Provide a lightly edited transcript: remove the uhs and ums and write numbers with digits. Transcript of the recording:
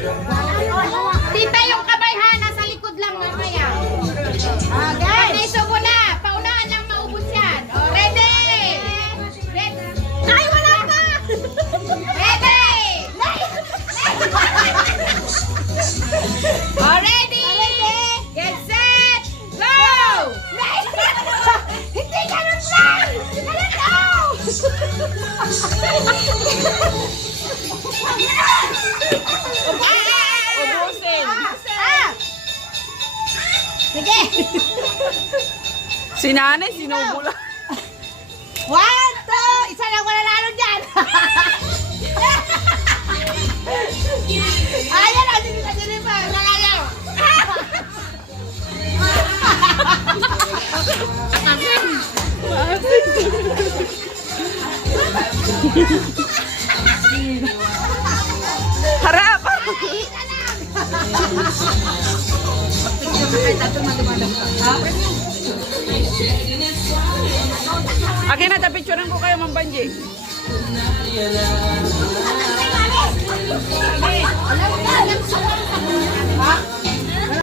Tita, yung kamay ha, nasa likod lang mamaya. Guys. Patiso mo na. Paunahan lang maubos yan. Oh, ready? Ready? Ay, wala pa! Ready? Oh, ready? Get set! Go! Hindi ganun lang! Ganun lang! Ubusin. Sige! Si nanay, sinubo lang. 1, 2, isa lang wala lalo dyan! Ayan o, sige na din pa. Nalayaw! Harap! Akin na, tapicturean ko kayo, Ma'am Banji.